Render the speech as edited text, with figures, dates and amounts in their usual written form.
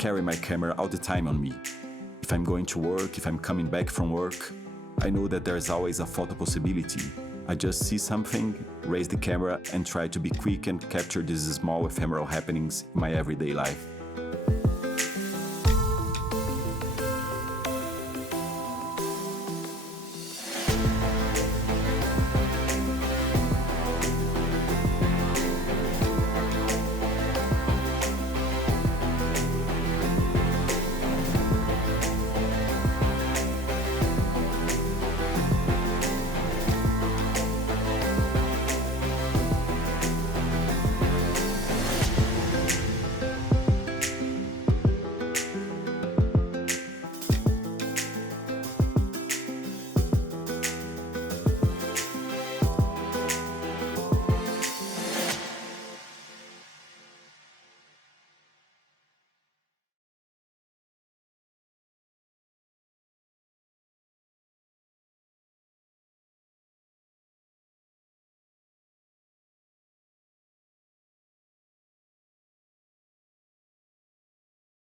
carry my camera all the time on me. If I'm going to work, if I'm coming back from work, I know that there's always a photo possibility. I just see something, raise the camera, and try to be quick and capture these small ephemeral happenings in my everyday life.